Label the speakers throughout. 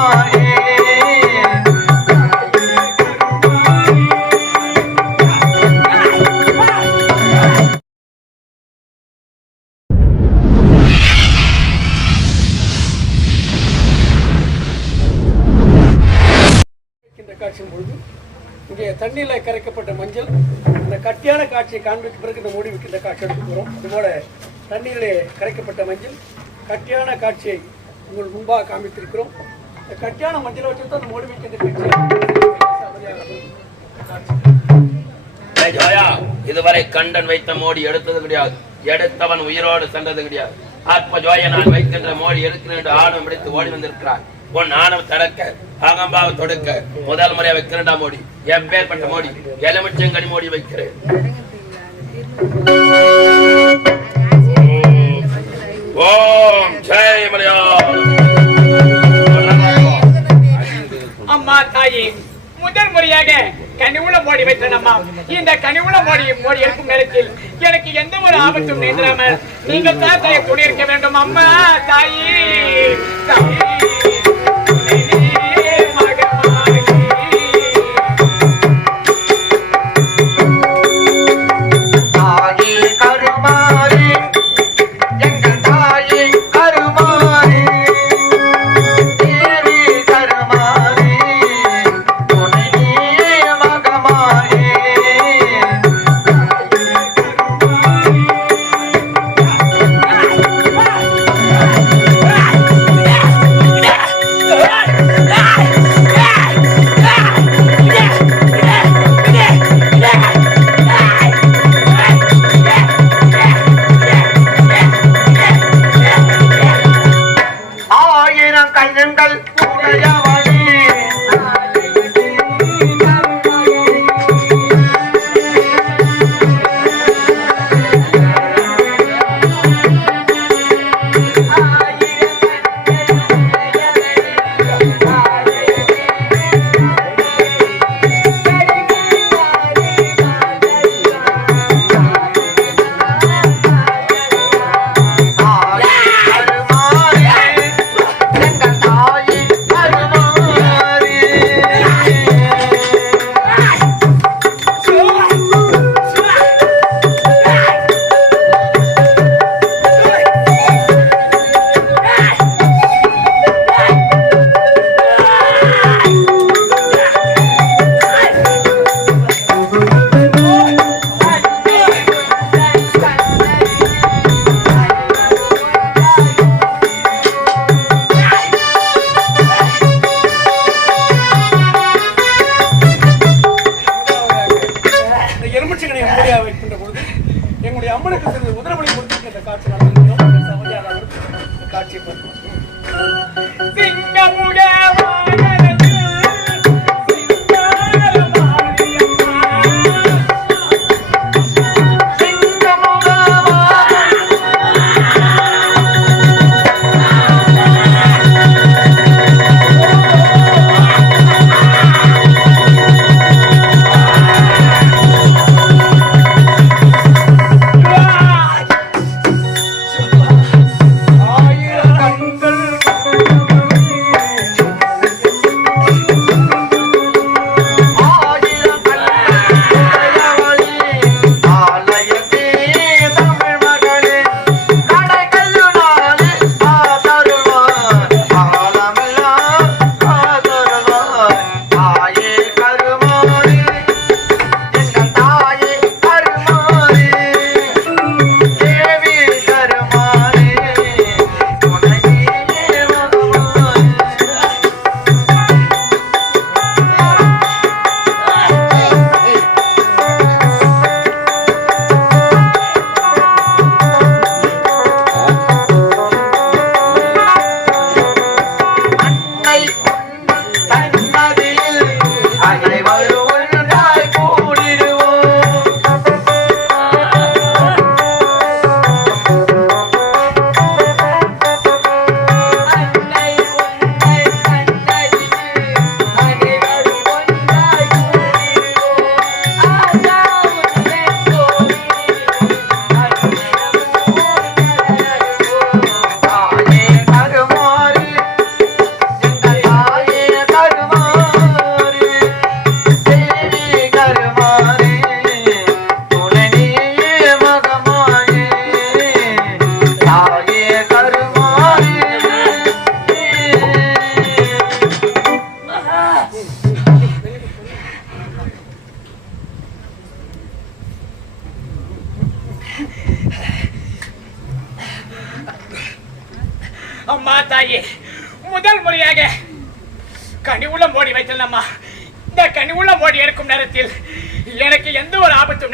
Speaker 1: மகமாயே
Speaker 2: பொழுது இங்கே தண்ணீரில் கரைக்கப்பட்ட மஞ்சள் இந்த கட்டியான காட்சியை காண்பிக்க பிறகு இந்த மூடி வைக்கின்ற காட்சி எடுத்துக்கிறோம் அதுபோல தண்ணீரிலே கரைக்கப்பட்ட மஞ்சள் கட்டியான காட்சியை உங்கள் முன்பாக காண்பித்திருக்கிறோம். இந்த கட்டியான மஞ்சளை வச்சு தான் மூடி வைக்கின்ற காட்சி
Speaker 3: ஜோயா இதுவரை கண்டன் வைத்த மோடி எடுத்தது கிடையாது. எடுத்தவன் உயிரோடு சென்றது கிடையாது. ஆத்ம ஜோய நான் வைக்கின்ற மோடி எடுக்கிறேன் என்று ஆணவம் பிடித்து ஓடி வந்திருக்கிறான் உன் ஆணவம் தடக்க அகம்பாவ தொடுக்க முதல் முறை வைக்கிறேன்டா மோடி. எப்பேற்பட்ட மோடி. எலுமிச்சங்கனி மோடி வைக்கிறேன். ஓம் ஜெய் மலையா
Speaker 4: அம்மா தாயி. முதல் முறையாக கனிவுல மோடி வைத்தனம்மா அம்மா. இந்த கனிவுல மோடி மோடி இருக்கும் நேரத்தில் எனக்கு எந்த ஒரு ஆபத்தும் நேர்ந்திராம நீங்கள் தான் தாயை கூடியிருக்க வேண்டும் அம்மா தாயி. தாயே.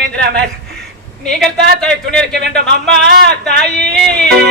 Speaker 4: ஒரு நீங்கள் தான் தாய் துணை இருக்க வேண்டும். அம்மா தாயி.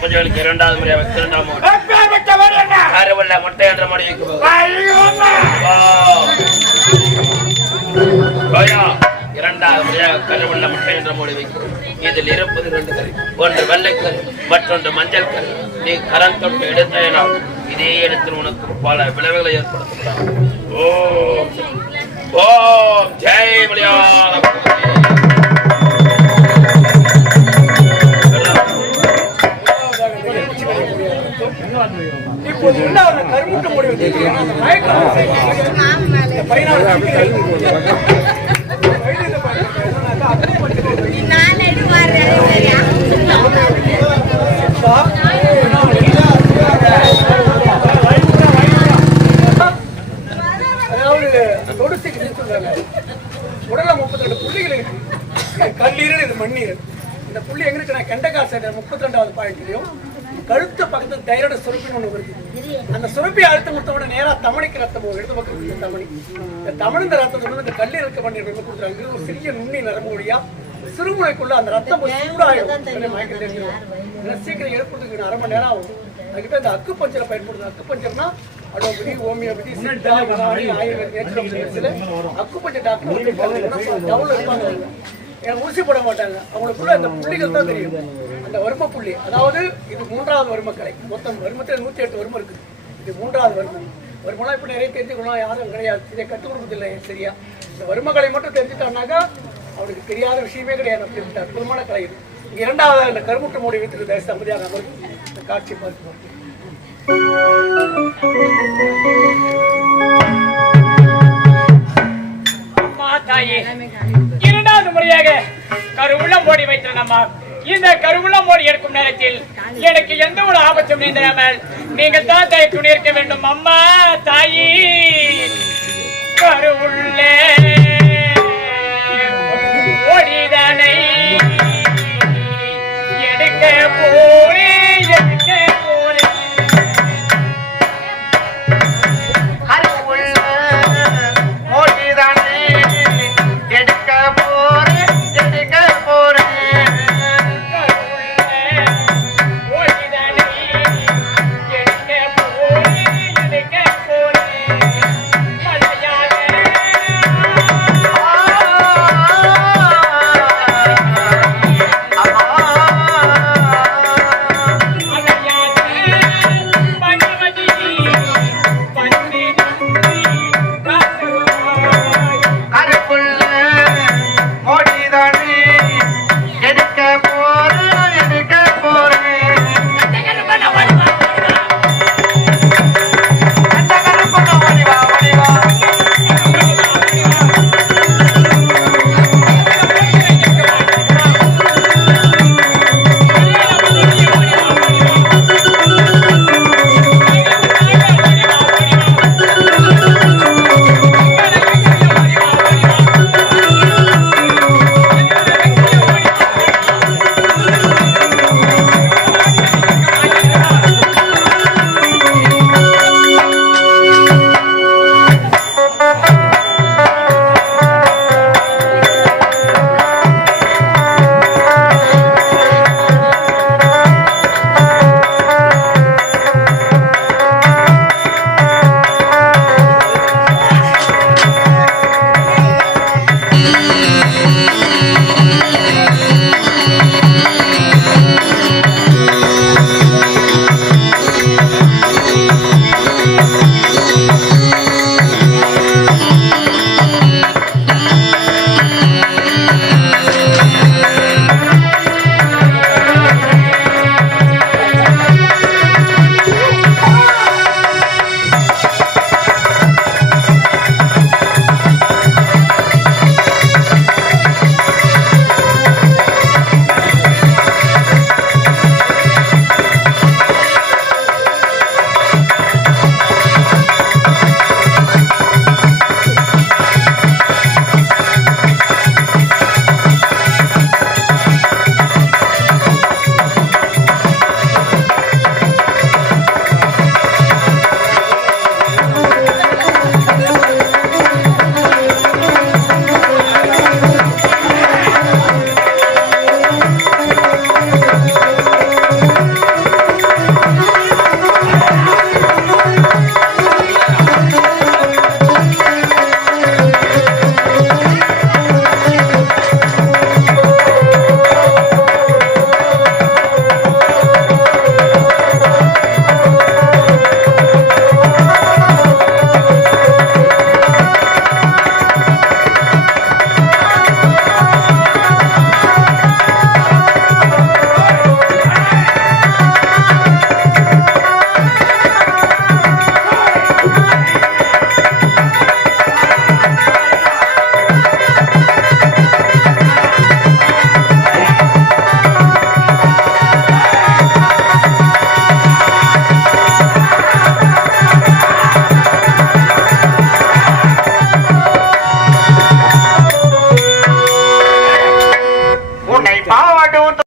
Speaker 3: அற்புதங்களுக்கு இரண்டாவது முறையாக
Speaker 4: என்ன?
Speaker 3: அறிவுள்ள முட்டை என்ற. கோயா இரண்டாவது முறையாக கருவுள்ள முட்டை என்ற மொழி வைக்கும் இதில் இருப்பது ரெண்டு கறி ஒன்று வெள்ளைக்கறி மற்றொன்று மஞ்சள் கறி நீ கரம் தொட்டு எடுத்தேனால் இதே இடத்தில் உனக்கு பல விளைவுகளை ஏற்படுத்தப்படும் ஓம்! ஓம்! ஜெய் மலையாள
Speaker 2: தொடுசிக்கு சொல்றாங்க உடல்ல முப்பத்தி ரெண்டு புள்ளிகள் இருக்கு. கல்லீரல் இது மண்ணீரல். இந்த புள்ளி எங்க இருக்குன்னா கெண்டக்கால் சைடு முப்பத்தி ரெண்டாவது பாயிண்ட்லயும் கழுத்து பக்கத்துல தைரோட சுரப்பின்னு ஒண்ணு வருது அந்த சுரப்பி அழுத்தம் கொடுத்த உடனே நேரா தமணிக்கு ரத்தம் போகும் இடது பக்கம் இருக்கு தமணி. இந்த தமிழ் இந்த ரத்தத்தை வந்து இந்த கல்லீரலுக்கு பண்ணி கொடுக்குறாங்க ஒரு சிறிய நுண்ணி நரம்பு வழியா சிறுமுனைக்குள்ள அந்த ரத்தம் போய் சூடாயிடும். மயக்கம் தெரிஞ்சிடும் ஏன்னா சீக்கிரம் எழுப்புறதுக்கு அரை மணி நேரம் ஆகும். அதுக்கிட்ட இந்த அக்கு பஞ்சரை பயன்படுது அக்கு பஞ்சர்னா allopathy homeopathy Siddha Ayurveda acupuncture doctor டவுன்ல இருப்பாங்க. எனக்கு ஊசி போட மாட்டாங்க. அவங்களுக்குள்ள அந்த புள்ளிகள் தான் தெரியும். அந்த வர்ம புள்ளி. அதாவது இது மூன்றாவது வர்மக்கலை. மொத்தம் வர்மத்தில் நூற்றி எட்டு வருமம் இருக்குது. இது மூன்றாவது வருமம். வருமானம் இப்படி நிறைய தெரிஞ்சுக்கலாம் யாரும் கிடையாது. இதை கற்றுக் கொடுப்பதில்லை சரியா? இந்த வருமக்கலை மட்டும் தெரிஞ்சுட்டான்னாக்கா அவனுக்கு தெரியாத விஷயமே கிடையாது. அப்படின்ட்டு அற்புதமான கலை இது. இங்க இரண்டாவது அந்த கருமுட்டு மூடி வைத்திருக்க தேச அமைதியாக இந்த காட்சி பார்க்கிறோம்
Speaker 4: அம்மா தாயே. முறையாக கருவுள்ளம் ஓடி வைத்தேன் அம்மா இந்த கருவுள்ளம் ஓடி எடுக்கும் நேரத்தில் எனக்கு எந்த ஒரு ஆபத்தும் நீந்திராமல் நீங்கள் தான் தாய் துணி இருக்க வேண்டும். அம்மா தாயி கருவுள்ளே ஓடிதனை. எடுக்க போரே